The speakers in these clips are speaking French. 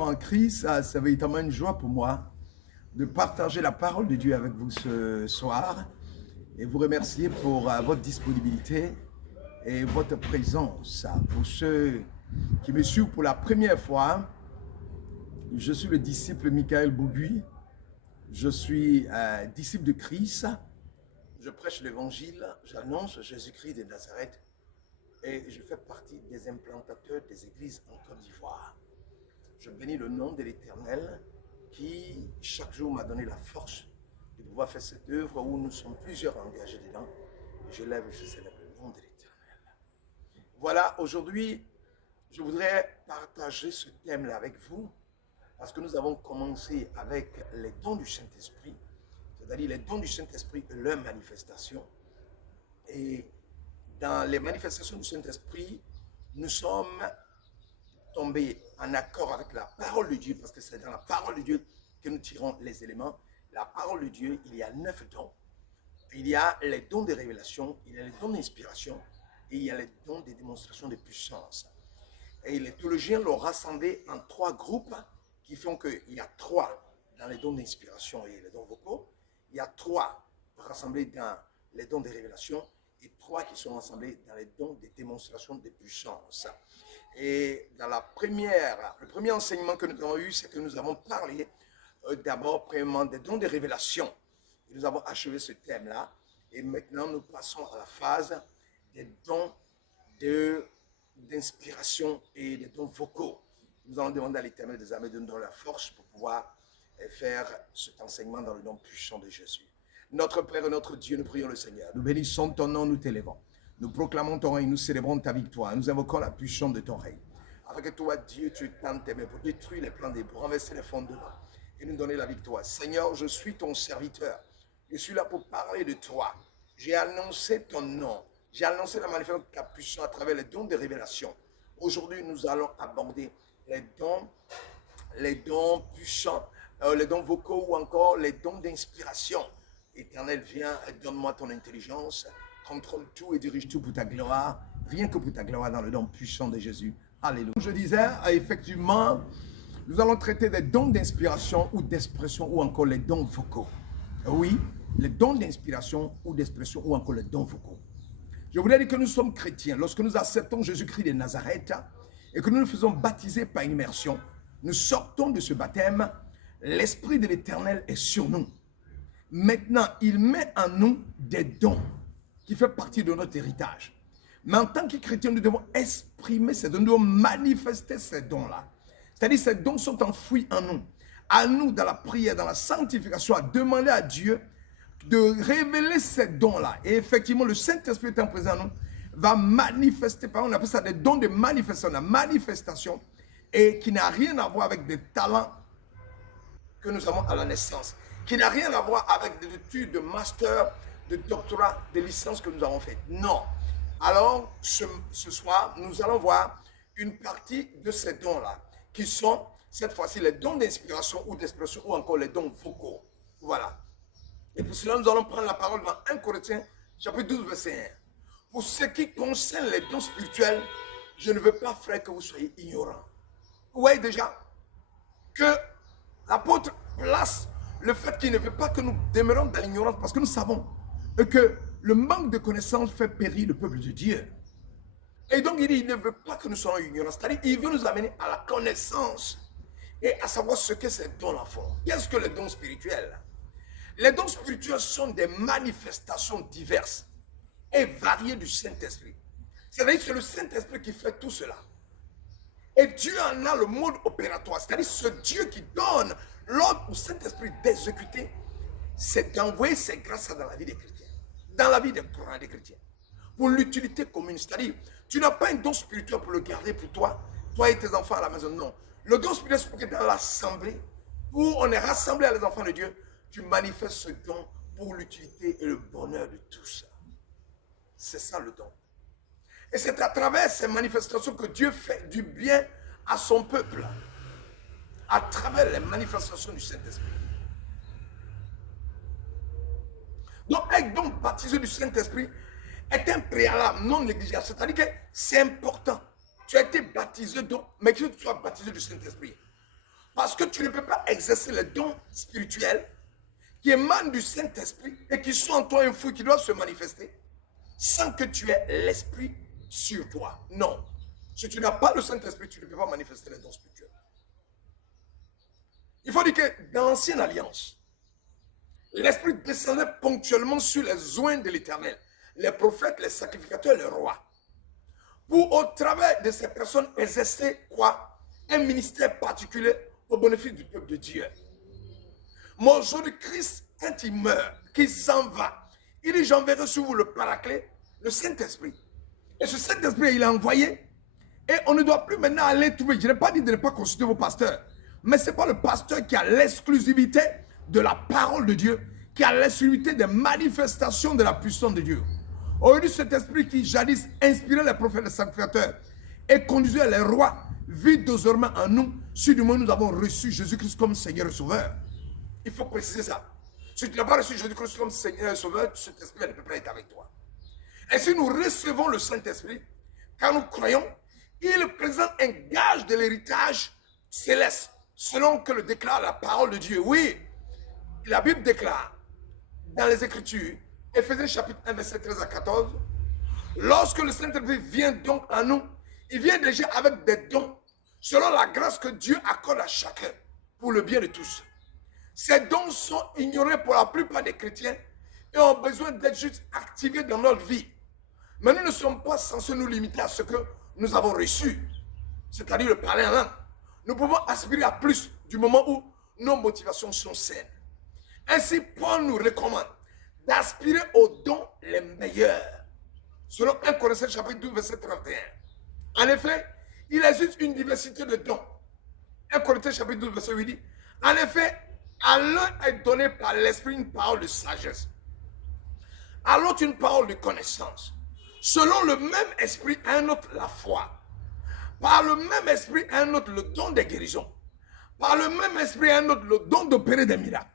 sœurs en Christ, c'est véritablement une joie pour moi de partager la parole de Dieu avec vous ce soir et vous remercier pour votre disponibilité et votre présence. Pour ceux qui me suivent pour la première fois, je suis le disciple Michael Bougui. Je suis disciple de Christ. Je prêche l'évangile, j'annonce Jésus-Christ de Nazareth et je fais partie des implantateurs des églises en Côte d'Ivoire. Je bénis le nom de l'Éternel qui, chaque jour, m'a donné la force de pouvoir faire cette œuvre où nous sommes plusieurs engagés dedans. Et je lève et je célèbre le nom de l'Éternel. Voilà, aujourd'hui, je voudrais partager ce thème-là avec vous parce que nous avons commencé avec les dons du Saint-Esprit, c'est-à-dire les dons du Saint-Esprit et leurs manifestations. Et dans les manifestations du Saint-Esprit, nous sommes tombés en accord avec la parole de Dieu, parce que c'est dans la parole de Dieu que nous tirons les éléments. La parole de Dieu, il y a 9 dons. Il y a les dons de révélation, il y a les dons d'inspiration et il y a les dons de démonstration de puissance. Et les théologiens l'ont rassemblé en 3 groupes qui font qu'il y a 3 dans les dons d'inspiration et les dons vocaux. Il y a 3 rassemblés dans les dons de révélation et 3 qui sont rassemblés dans les dons de démonstration de puissance. Et dans le premier enseignement que nous avons eu, c'est que nous avons parlé d'abord premièrement des dons de révélation. Et nous avons achevé ce thème-là. Et maintenant, nous passons à la phase des dons d'inspiration et des dons vocaux. Nous allons demander à l'Éternel des armées de nous donner la force pour pouvoir faire cet enseignement dans le nom puissant de Jésus. Notre Père et notre Dieu, nous prions le Seigneur. Nous bénissons ton nom, nous t'élèvons. Nous proclamons ton règne, nous célébrons ta victoire. Nous invoquons la puissance de ton règne. Avec toi, Dieu, tu es tant aimé pour détruire les plans des, pour renverser les fondements et nous donner la victoire. Seigneur, je suis ton serviteur. Je suis là pour parler de toi. J'ai annoncé ton nom. J'ai annoncé la manifestation de ta puissance à travers les dons de révélation. Aujourd'hui, nous allons aborder les dons puissants, les dons vocaux ou encore les dons d'inspiration. Éternel, viens et donne-moi ton intelligence. Contrôle tout et dirige tout pour ta gloire, rien que pour ta gloire dans le nom puissant de Jésus. Alléluia. Je disais, effectivement, nous allons traiter des dons d'inspiration ou d'expression ou encore les dons vocaux. Oui, les dons d'inspiration ou d'expression ou encore les dons vocaux. Je voulais dire que nous sommes chrétiens. Lorsque nous acceptons Jésus-Christ de Nazareth et que nous nous faisons baptiser par immersion, nous sortons de ce baptême, l'Esprit de l'Éternel est sur nous. Maintenant, il met en nous des dons qui fait partie de notre héritage. Mais en tant que chrétiens, nous devons exprimer ces dons, nous devons manifester ces dons-là. C'est-à-dire ces dons sont enfouis en nous. À nous, dans la prière, dans la sanctification, à demander à Dieu de révéler ces dons-là. Et effectivement, le Saint-Esprit étant présent en nous, va manifester, on appelle ça des dons de manifestation, la manifestation, et qui n'a rien à voir avec des talents que nous avons à la naissance, qui n'a rien à voir avec des études de master, de doctorat, de licence que nous avons fait. Non. Alors, ce soir, nous allons voir une partie de ces dons-là, qui sont, cette fois-ci, les dons d'inspiration ou d'expression, ou encore les dons vocaux. Voilà. Et pour cela, nous allons prendre la parole dans 1 Corinthiens, chapitre 12, verset 1. Pour ce qui concerne les dons spirituels, je ne veux pas, frère, que vous soyez ignorants. Vous voyez déjà que l'apôtre place le fait qu'il ne veut pas que nous demeurions dans l'ignorance, parce que nous savons que le manque de connaissance fait périr le peuple de Dieu. Et donc il dit, il ne veut pas que nous soyons ignorants, c'est-à-dire il veut nous amener à la connaissance et à savoir ce que ces dons-là font. Qu'est-ce que les dons spirituels? Les dons spirituels sont des manifestations diverses et variées du Saint-Esprit. C'est-à-dire que c'est le Saint-Esprit qui fait tout cela. Et Dieu en a le mode opératoire, c'est-à-dire ce Dieu qui donne l'ordre au Saint-Esprit d'exécuter, c'est d'envoyer ses grâces dans la vie des chrétiens, dans la vie des courants des chrétiens, pour l'utilité commune. C'est-à-dire, tu n'as pas un don spirituel pour le garder pour toi et tes enfants à la maison, non. Le don spirituel, c'est pour que dans l'assemblée, où on est rassemblés à les enfants de Dieu, tu manifestes ce don pour l'utilité et le bonheur de tous. C'est ça le don. Et c'est à travers ces manifestations que Dieu fait du bien à son peuple. À travers les manifestations du Saint-Esprit. Donc, être donc baptisé du Saint-Esprit est un préalable non négligeable. C'est-à-dire que c'est important. Tu as été baptisé donc, mais que tu sois baptisé du Saint-Esprit. Parce que tu ne peux pas exercer les dons spirituels qui émanent du Saint-Esprit et qui sont en toi un fruit qui doit se manifester sans que tu aies l'Esprit sur toi. Non. Si tu n'as pas le Saint-Esprit, tu ne peux pas manifester les dons spirituels. Il faut dire que dans l'ancienne alliance, l'Esprit descendait ponctuellement sur les oints de l'Éternel, les prophètes, les sacrificateurs, les rois, pour au travers de ces personnes exercer quoi? Un ministère particulier au bénéfice du peuple de Dieu. Mais aujourd'hui, Christ, quand il meurt, qu'il s'en va, il dit, j'enverrai sur vous le Paraclet, le Saint-Esprit. Et ce Saint-Esprit, il a envoyé. Et on ne doit plus maintenant aller trouver. Je n'ai pas dit de ne pas consulter vos pasteurs. Mais ce n'est pas le pasteur qui a l'exclusivité de la parole de Dieu, qui a l'exclusivité des manifestations de la puissance de Dieu. Aujourd'hui, cet esprit qui jadis inspirait les prophètes et sacrificateurs et conduisait les rois, vit désormais en nous, si du moins nous avons reçu Jésus-Christ comme Seigneur et Sauveur. Il faut préciser ça. Si tu n'as pas reçu Jésus-Christ comme Seigneur et Sauveur, cet esprit ne peut pas être avec toi. Et si nous recevons le Saint-Esprit, quand nous croyons, il présente un gage de l'héritage céleste, selon que le déclare la parole de Dieu. Oui, la Bible déclare dans les Écritures, Éphésiens chapitre 1, verset 13 à 14, lorsque le Saint-Esprit vient donc à nous, il vient déjà avec des dons, selon la grâce que Dieu accorde à chacun, pour le bien de tous. Ces dons sont ignorés pour la plupart des chrétiens et ont besoin d'être juste activés dans notre vie. Mais nous ne sommes pas censés nous limiter à ce que nous avons reçu, c'est-à-dire le parler en langue. Nous pouvons aspirer à plus du moment où nos motivations sont saines. Ainsi, Paul nous recommande d'aspirer aux dons les meilleurs, selon 1 Corinthiens chapitre 12, verset 31. En effet, il existe une diversité de dons. 1 Corinthiens chapitre 12, verset 8 dit, en effet, à l'un est donné par l'Esprit une parole de sagesse, à l'autre une parole de connaissance. Selon le même esprit, à un autre la foi. Par le même esprit, à un autre le don des guérisons. Par le même esprit, à un autre le don d'opérer des miracles.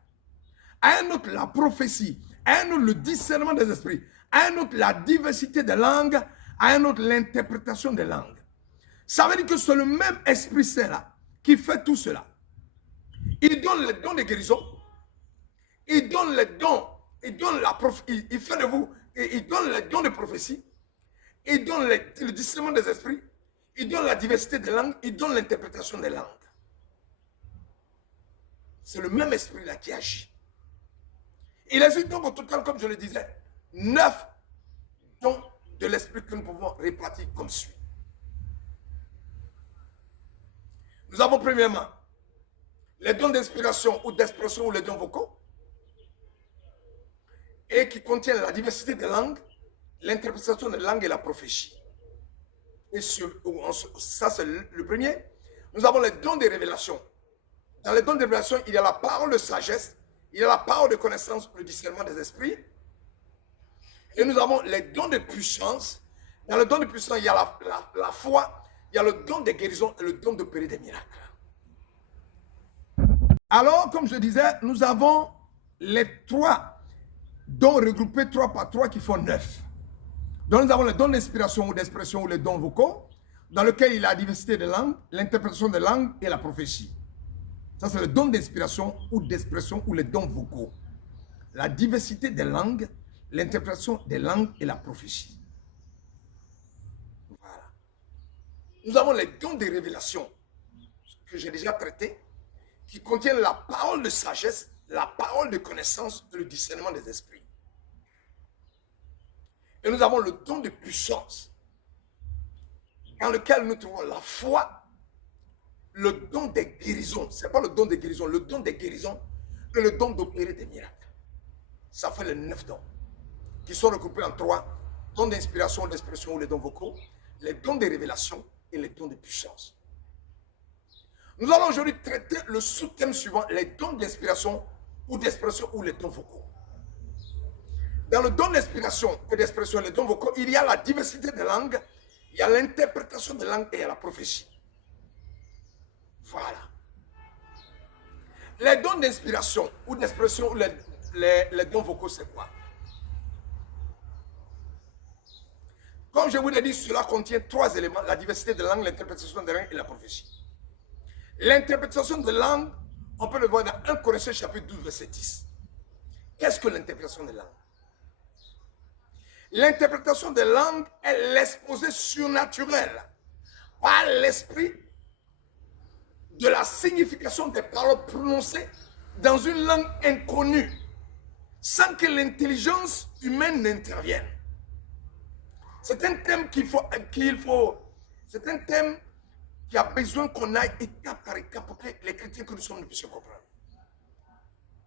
À un autre la prophétie. À un autre le discernement des esprits. À un autre la diversité des langues. À un autre l'interprétation des langues. Ça veut dire que c'est le même esprit saint là qui fait tout cela. Il donne les dons de guérison. Il donne les dons. Il donne la prophétie. Il fait de vous. Il donne les dons de prophétie. Il donne le discernement des esprits. Il donne la diversité des langues. Il donne l'interprétation des langues. C'est le même esprit-là qui agit. Il existe donc au total, comme je le disais, 9 dons de l'esprit que nous pouvons répartir comme suit. Nous avons premièrement les dons d'inspiration ou d'expression ou les dons vocaux et qui contiennent la diversité des langues, l'interprétation des langues et la prophétie. Et ça, c'est le premier. Nous avons les dons de révélation. Dans les dons de révélation, il y a la parole de sagesse, il y a la parole de connaissance, le discernement des esprits. Et nous avons les dons de puissance. Dans le don de puissance, il y a la foi, il y a le don de guérison et le don d'opérer des miracles. Alors, comme je disais, nous avons les 3 dons regroupés 3 par 3 qui font 9. Donc nous avons le don d'inspiration ou d'expression ou les dons vocaux, dans lequel il y a la diversité des langues, l'interprétation des langues et la prophétie. Ça, c'est le don d'inspiration ou d'expression ou les dons vocaux. La diversité des langues, l'interprétation des langues et la prophétie. Voilà. Nous avons les dons de révélation, que j'ai déjà traités, qui contiennent la parole de sagesse, la parole de connaissance et le discernement des esprits. Et nous avons le don de puissance, dans lequel nous trouvons la foi, le don des guérisons. Ce n'est pas le don des guérisons, le don des guérisons et le don d'opérer des miracles. Ça fait les 9 dons, qui sont regroupés en 3. Dons d'inspiration, d'expression ou les dons vocaux, les dons de révélation et les dons de puissance. Nous allons aujourd'hui traiter le sous-thème suivant, les dons d'inspiration ou d'expression ou les dons vocaux. Dans le don d'inspiration et d'expression, les dons vocaux, il y a la diversité des langues, il y a l'interprétation des langues et il y a la prophétie. Voilà. Les dons d'inspiration ou d'expression ou les dons vocaux, c'est quoi? Comme je vous l'ai dit, cela contient 3 éléments, la diversité des langues, l'interprétation des langues et la prophétie. L'interprétation de langue, on peut le voir dans 1 Corinthiens chapitre 12, verset 10. Qu'est-ce que l'interprétation de langue? L'interprétation de langue est l'exposé surnaturel par l'esprit de la signification des paroles prononcées dans une langue inconnue, sans que l'intelligence humaine n'intervienne. C'est un thème c'est un thème qui a besoin qu'on aille étape par étape pour que les chrétiens que nous sommes puissent comprendre.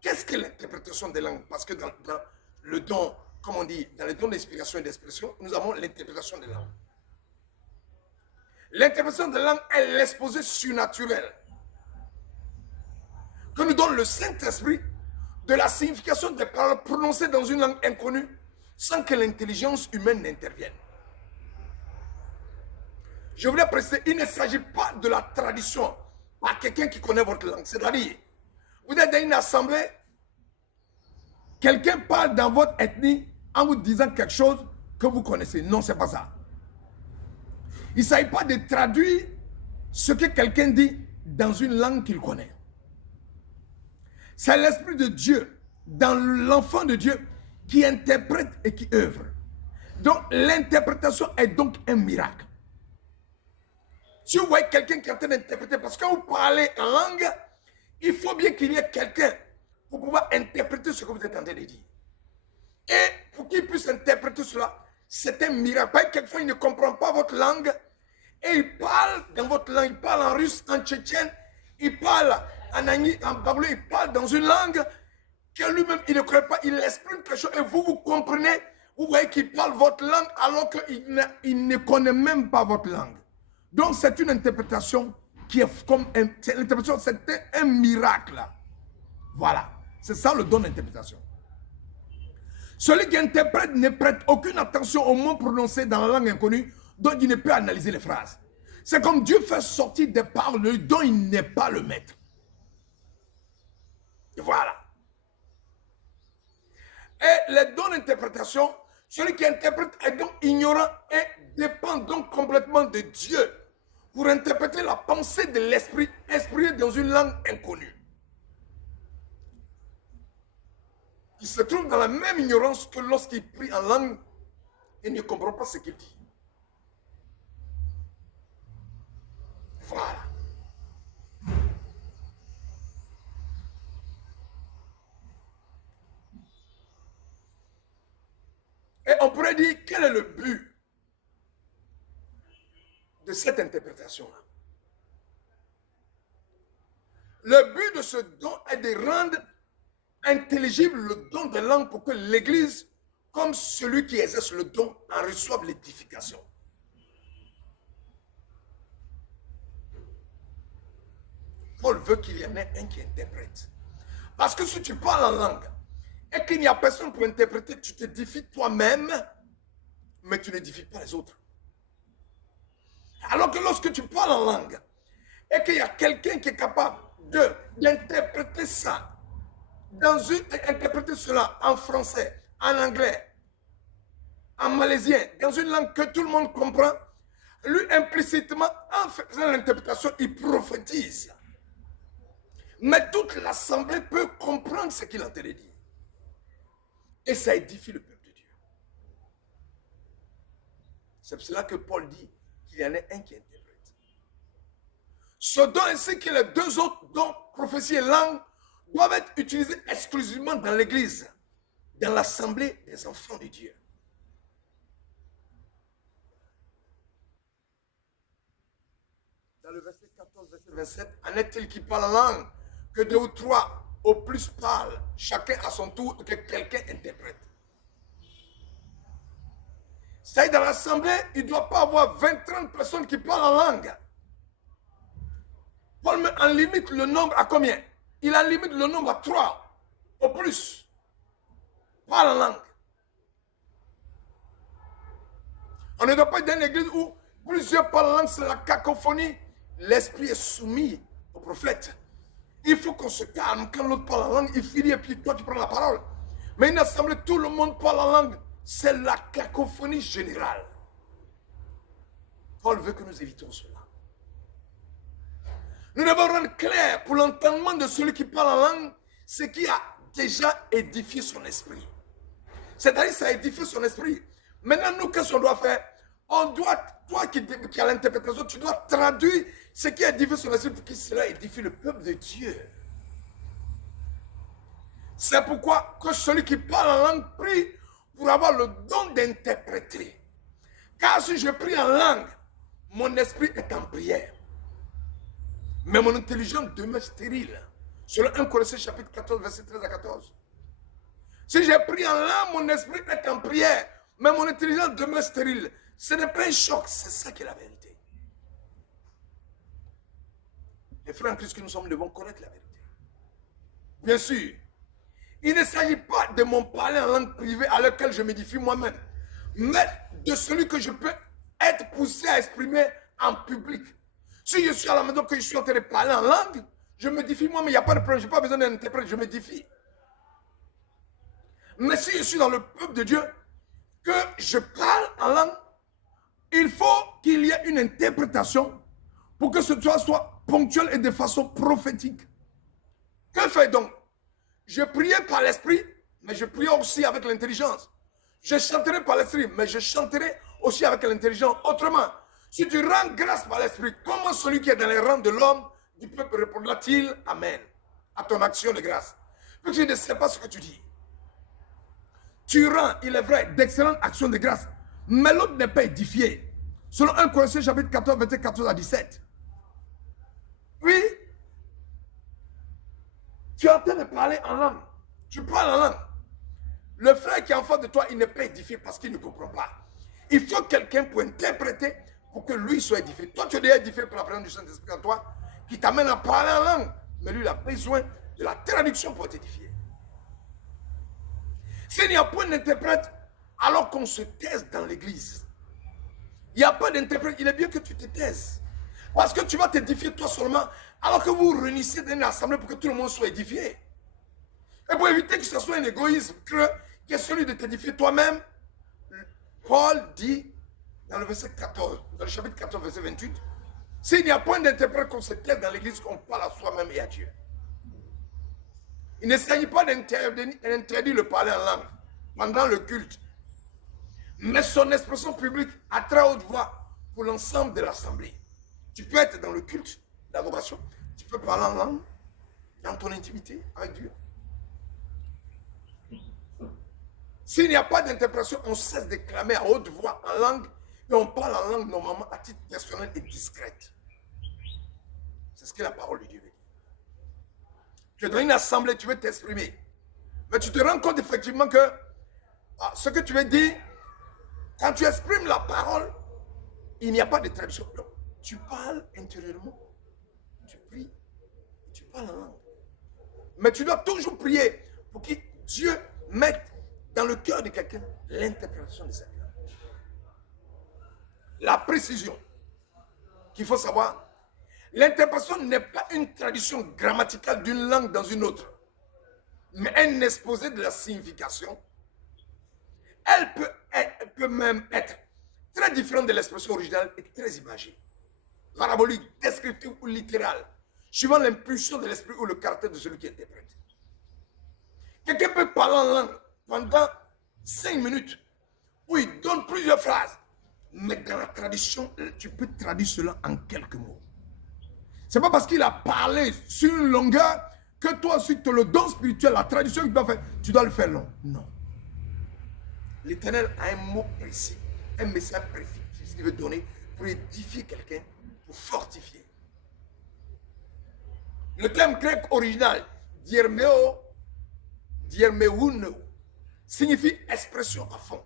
Qu'est-ce que l'interprétation des langues? Parce que dans le don, comme on dit, dans le don d'inspiration et d'expression, nous avons l'interprétation des langues. L'interprétation des langues est l'exposé surnaturel que nous donne le Saint-Esprit de la signification des paroles prononcées dans une langue inconnue sans que l'intelligence humaine n'intervienne. Je voulais préciser, il ne s'agit pas de la tradition par quelqu'un qui connaît votre langue. C'est-à-dire, vous êtes dans une assemblée, quelqu'un parle dans votre ethnie en vous disant quelque chose que vous connaissez. Non, ce n'est pas ça. Il ne s'agit pas de traduire ce que quelqu'un dit dans une langue qu'il connaît. C'est l'Esprit de Dieu, dans l'enfant de Dieu, qui interprète et qui œuvre. Donc, l'interprétation est donc un miracle. Si vous voyez quelqu'un qui est en train d'interpréter, parce que vous parlez en langue, il faut bien qu'il y ait quelqu'un pour pouvoir interpréter ce que vous êtes en train de dire. Et pour qu'il puisse interpréter cela, c'est un miracle. Parce que quelquefois, il ne comprend pas votre langue et il parle dans votre langue. Il parle en russe, en tchétchène, il parle en babylon, il parle dans une langue que lui-même, il ne connaît pas. Il exprime quelque chose et vous comprenez. Vous voyez qu'il parle votre langue alors qu'il ne connaît même pas votre langue. Donc, c'est une interprétation qui est comme l'interprétation, c'est un miracle. Voilà. C'est ça le don d'interprétation. Celui qui interprète ne prête aucune attention aux mots prononcés dans la langue inconnue, dont il ne peut analyser les phrases. C'est comme Dieu fait sortir des paroles dont il n'est pas le maître. Et voilà. Et les dons d'interprétation, celui qui interprète est donc ignorant et dépend donc complètement de Dieu pour interpréter la pensée de l'esprit exprimée dans une langue inconnue. Il se trouve dans la même ignorance que lorsqu'il prie en langue et ne comprend pas ce qu'il dit. Voilà. Et on pourrait dire, quel est le but de cette interprétation-là? Le but de ce don est de rendre intelligible le don de langue pour que l'Église, comme celui qui exerce le don, en reçoive l'édification. Paul veut qu'il y en ait un qui interprète. Parce que si tu parles en langue et qu'il n'y a personne pour interpréter, tu t'édifies toi-même, mais tu n'édifies pas les autres. Alors que lorsque tu parles en langue et qu'il y a quelqu'un qui est capable d'interpréter ça, interpréter cela en français, en anglais, en malaisien, dans une langue que tout le monde comprend, lui implicitement, en faisant l'interprétation, il prophétise. Mais toute l'assemblée peut comprendre ce qu'il a en train de dire. Et ça édifie le peuple de Dieu. C'est pour cela que Paul dit qu'il y en a un qui interprète. Ce don ainsi que les deux autres dons, prophétie et langue, doivent être utilisés exclusivement dans l'Église, dans l'assemblée des enfants de Dieu. Dans le verset 14, verset 27, en est-il qui parle en langue, que deux ou trois au plus parlent, chacun à son tour, que quelqu'un interprète. C'est dans l'assemblée, il ne doit pas avoir 20-30 personnes qui parlent en langue. Paul met en limite le nombre à combien? Il en limite le nombre à 3 au plus. Parle en langue. On ne doit pas être dans une église où plusieurs parlent en langue, c'est la cacophonie. L'esprit est soumis au prophète. Il faut qu'on se calme. Quand l'autre parle en langue, il finit et puis toi tu prends la parole. Mais une assemblée, tout le monde parle en langue. C'est la cacophonie générale. Paul veut que nous évitons cela. Nous devons rendre clair pour l'entendement de celui qui parle en langue ce qui a déjà édifié son esprit. C'est-à-dire ça a édifié son esprit. Maintenant, nous, qu'est-ce qu'on doit faire? On doit, toi qui as l'interprétation, tu dois traduire ce qui a édifié son esprit pour que cela édifie le peuple de Dieu. C'est pourquoi que celui qui parle en langue prie pour avoir le don d'interpréter. Car si je prie en langue, mon esprit est en prière. Mais mon intelligence demeure stérile. Selon 1 Corinthiens chapitre 14, verset 13 à 14. Si j'ai pris en langue, mon esprit est en prière. Mais mon intelligence demeure stérile. Ce n'est pas un choc, c'est ça qui est la vérité. Les frères en Christ que nous sommes devons connaître la vérité. Bien sûr, il ne s'agit pas de mon parler en langue privée à laquelle je m'édifie moi-même, mais de celui que je peux être poussé à exprimer en public. Si je suis à la maison, que je suis en train de parler en langue, je m'édifie moi, mais il n'y a pas de problème, je n'ai pas besoin d'un interprète, je m'édifie. Mais si je suis dans le peuple de Dieu, que je parle en langue, il faut qu'il y ait une interprétation pour que ce soit ponctuel et de façon prophétique. Que fait donc? Je priais par l'esprit, mais je priais aussi avec l'intelligence. Je chanterai par l'esprit, mais je chanterai aussi avec l'intelligence. Autrement, si tu rends grâce par l'esprit, comment celui qui est dans les rangs de l'homme, du peuple répondra-t-il Amen à ton action de grâce? Parce que tu ne sais pas ce que tu dis. Tu rends, il est vrai, d'excellentes actions de grâce, mais l'autre n'est pas édifié. Selon 1 Corinthiens chapitre 14, verset 14 à 17. Oui, tu es en train de parler en langue. Tu parles en langue. Le frère qui est en face de toi, il n'est pas édifié parce qu'il ne comprend pas. Il faut quelqu'un pour interpréter pour que lui soit édifié. Toi, tu es déjà édifié par la présence du Saint-Esprit en toi qui t'amène à parler en langue. Mais lui, il a besoin de la traduction pour t'édifier. S'il n'y a point d'interprète, alors qu'on se taise dans l'église. Il n'y a pas d'interprète, il est bien que tu te taises. Parce que tu vas t'édifier toi seulement, alors que vous réunissez dans une assemblée pour que tout le monde soit édifié. Et pour éviter que ce soit un égoïsme creux, qui est celui de t'édifier toi-même, Paul dit dans le verset 14, dans le chapitre 14, verset 28, s'il n'y a point d'interprète qu'on se taise dans l'église, qu'on parle à soi-même et à Dieu. Il ne s'agit pas d'interdire le parler en langue pendant le culte, mais son expression publique à très haute voix pour l'ensemble de l'assemblée. Tu peux être dans le culte d'adoration, tu peux parler en langue dans ton intimité avec Dieu. S'il n'y a pas d'interprétation, on cesse de clamer à haute voix en langue et on parle en langue normalement à titre personnel et discrète. C'est ce que la parole de Dieu veut dire. Tu es dans une assemblée, tu veux t'exprimer. Mais tu te rends compte effectivement que ce que tu veux dire, quand tu exprimes la parole, il n'y a pas de traduction. Donc, tu parles intérieurement, tu pries, tu parles en langue. Mais tu dois toujours prier pour que Dieu mette dans le cœur de quelqu'un l'interprétation de cette langue. La précision qu'il faut savoir. L'interprétation n'est pas une traduction grammaticale d'une langue dans une autre, mais un exposé de la signification. Elle peut même être très différente de l'expression originale et très imagée, parabolique, descriptive ou littérale, suivant l'impulsion de l'esprit ou le caractère de celui qui interprète. Quelqu'un peut parler en langue pendant 5 minutes, où il donne plusieurs phrases, mais dans la tradition, tu peux traduire cela en quelques mots. Ce n'est pas parce qu'il a parlé sur une longueur que toi aussi, tu as le don spirituel, la tradition qu'il doit faire, tu dois le faire long. Non. L'Éternel a un mot précis, un message précis qu'il veut donner pour édifier quelqu'un, pour fortifier. Le terme grec original, diermeo, diermeuno, signifie expression à fond.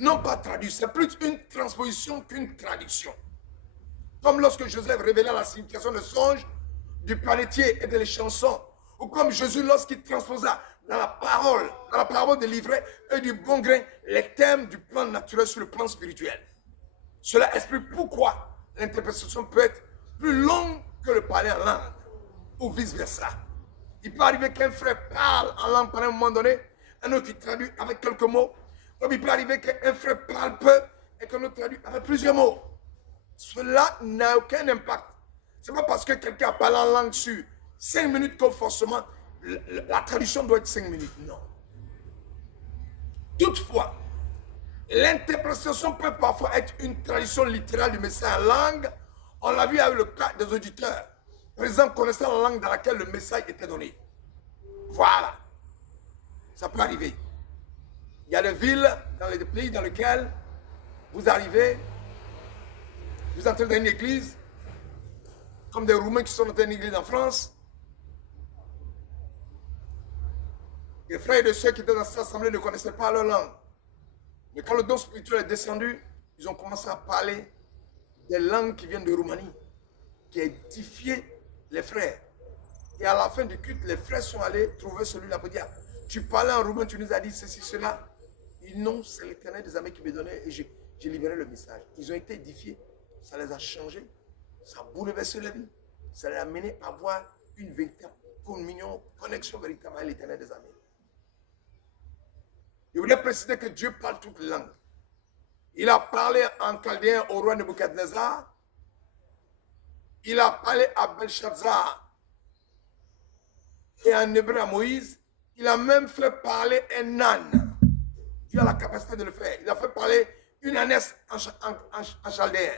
Non pas traduit, c'est plus une transposition qu'une traduction. Comme lorsque Joseph révéla la signification des songes, du palettier et des chansons. Ou comme Jésus lorsqu'il transposa dans la parole de l'ivraie et du bon grain, les thèmes du plan naturel sur le plan spirituel. Cela explique pourquoi l'interprétation peut être plus longue que le parler en langue, ou vice-versa. Il peut arriver qu'un frère parle en langue pendant un moment donné, un autre qui traduit avec quelques mots, comme il peut arriver qu'un frère parle peu et qu'un autre traduit avec plusieurs mots. Cela n'a aucun impact Ce n'est pas parce que quelqu'un a parlé en langue sur 5 minutes que forcément la traduction doit être 5 minutes. Non. Toutefois, l'interprétation peut parfois être une traduction littérale du message en langue. On l'a vu avec le cas des auditeurs, par exemple, connaissant la langue dans laquelle le message était donné. Voilà. Ça peut arriver. Il y a des villes dans les pays dans lesquels vous arrivez, vous entrez dans une église, comme des Roumains qui sont dans une église en France. Les frères et les sœurs qui étaient dans cette assemblée ne connaissaient pas leur langue. Mais quand le don spirituel est descendu, ils ont commencé à parler des langues qui viennent de Roumanie, qui a édifié les frères. Et à la fin du culte, les frères sont allés trouver celui-là pour dire, tu parlais en roumain, tu nous as dit ceci, cela. Ils non, c'est l'Éternel des armées qui me donnait et j'ai libéré le message. Ils ont été édifiés, ça les a changés, ça a bouleversé leur vie. Ça les a amenés à avoir une véritable communion, connexion véritable avec l'Éternel des armées. Je voudrais préciser que Dieu parle toutes les langues. Il a parlé en chaldéen au roi Nebuchadnezzar. Il a parlé à Belshazzar et en hébreu à Moïse. Il a même fait parler un âne. Dieu a la capacité de le faire. Il a fait parler une ânesse en chaldéen.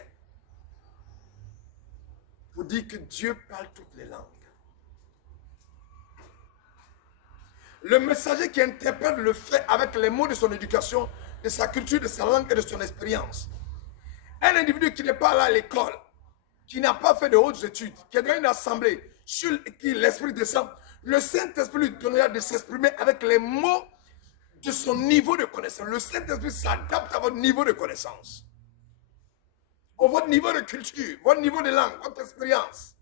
Pour dire que Dieu parle toutes les langues. Le messager qui interprète le fait avec les mots de son éducation, de sa culture, de sa langue et de son expérience. Un individu qui n'est pas là à l'école, qui n'a pas fait de hautes études, qui est dans une assemblée sur qui l'Esprit descend, le Saint-Esprit lui donnera de s'exprimer avec les mots de son niveau de connaissance. Le Saint-Esprit s'adapte à votre niveau de connaissance, à votre niveau de culture, votre niveau de langue, votre expérience.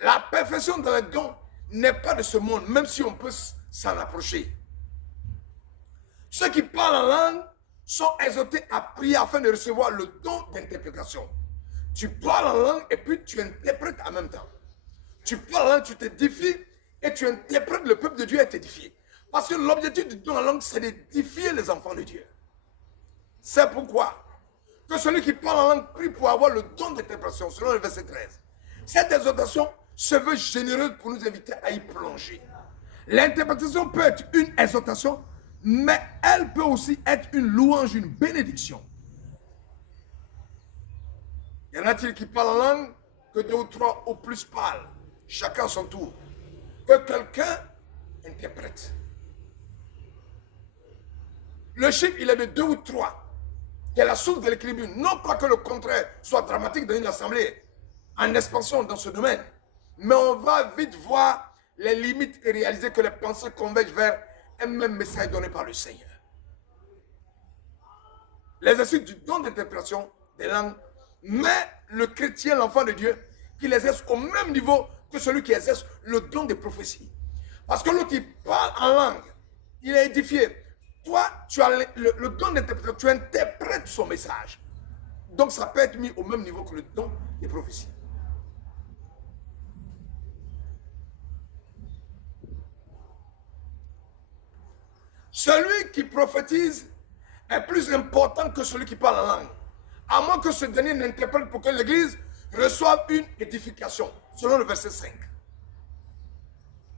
La perfection dans les dons n'est pas de ce monde, même si on peut s'en approcher. Ceux qui parlent en langue sont exhortés à prier afin de recevoir le don d'interprétation. Tu parles en langue et puis tu interprètes en même temps. Tu parles en langue, tu t'édifies et tu interprètes, le peuple de Dieu est édifié. Parce que l'objectif du don en langue, c'est d'édifier les enfants de Dieu. C'est pourquoi que celui qui parle en langue prie pour avoir le don d'interprétation, selon le verset 13. Cette exhortation se veut généreuse pour nous inviter à y plonger. L'interprétation peut être une exhortation, mais elle peut aussi être une louange, une bénédiction. Y en a-t-il qui parlent en langue que 2 ou 3 ou plus parlent, chacun son tour. Que quelqu'un interprète. Le chiffre, il est de 2 ou 3. qui est la source de l'équilibre. Non pas que le contraire soit dramatique dans une assemblée en expansion dans ce domaine, mais on va vite voir les limites et réaliser que les pensées convergent vers un même message donné par le Seigneur. L'exercice du don d'interprétation des langues met le chrétien, l'enfant de Dieu, qui l'exerce au même niveau que celui qui exerce le don de prophétie. Parce que l'autre, il parle en langue, il est édifié. Toi, tu as le don d'interprétation, tu interprètes son message. Donc, ça peut être mis au même niveau que le don de prophétie. Celui qui prophétise est plus important que celui qui parle en langue. À moins que ce dernier n'interprète pour que l'Église reçoive une édification, selon le verset 5.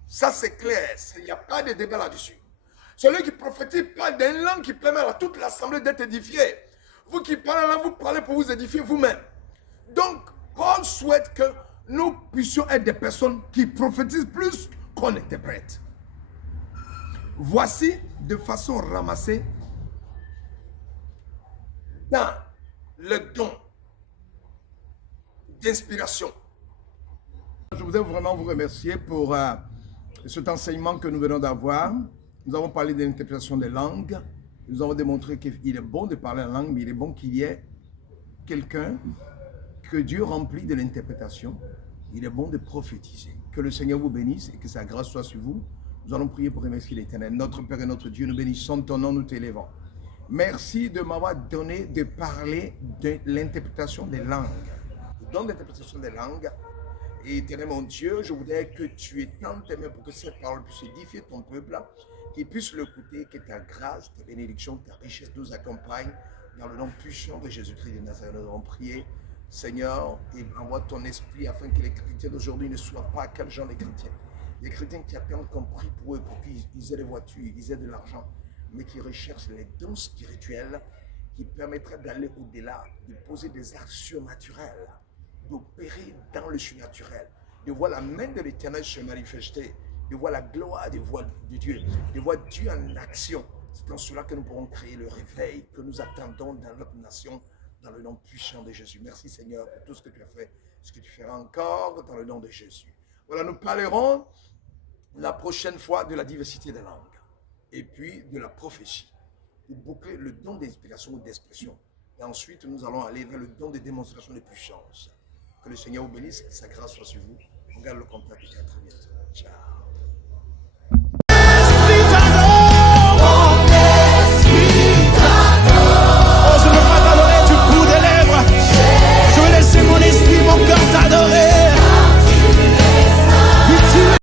Ça, c'est clair. Il n'y a pas de débat là-dessus. Celui qui prophétise parle d'une langue qui permet à toute l'assemblée d'être édifiée. Vous qui parlez en langue, vous parlez pour vous édifier vous-même. Donc, Paul souhaite que nous puissions être des personnes qui prophétisent plus qu'on interprète. Voici de façon ramassée dans le don d'inspiration. Je voudrais vraiment vous remercier pour cet enseignement que nous venons d'avoir. Nous avons parlé de l'interprétation des langues. Nous avons démontré qu'il est bon de parler en langue, mais il est bon qu'il y ait quelqu'un que Dieu remplit de l'interprétation. Il est bon de prophétiser. Que le Seigneur vous bénisse et que sa grâce soit sur vous. Nous allons prier pour remercier l'Éternel. Notre Père et notre Dieu, nous bénissons ton nom, nous t'élèvons. Merci de m'avoir donné de parler de l'interprétation des langues. Le don d'interprétation des langues. Et Éternel mon Dieu, je voudrais que tu étendes tes mains pour que cette parole puisse édifier ton peuple, qu'il puisse l'écouter, que ta grâce, ta bénédiction, ta richesse nous accompagne dans le nom puissant de Jésus-Christ de Nazareth. Nous avons prié Seigneur, et envoie ton esprit afin que les chrétiens d'aujourd'hui ne soient pas quel genre de chrétiens. Des chrétiens qui attendent qu'on prie pour eux, pour qu'ils aient des voitures, qu'ils aient de l'argent, mais qui recherchent les dons spirituels qui permettraient d'aller au-delà, de poser des actes surnaturels, d'opérer dans le surnaturel, de voir la main de l'Éternel se manifester, de voir la gloire de Dieu, de voir Dieu en action. C'est en cela que nous pourrons créer le réveil que nous attendons dans notre nation, dans le nom puissant de Jésus. Merci Seigneur pour tout ce que tu as fait, ce que tu feras encore dans le nom de Jésus. Voilà, nous parlerons la prochaine fois de la diversité des langues et puis de la prophétie, pour boucler le don d'inspiration ou d'expression. Et ensuite, nous allons aller vers le don de démonstration de puissance. Que le Seigneur vous bénisse, que sa grâce soit sur vous. On garde le contact et à très bientôt.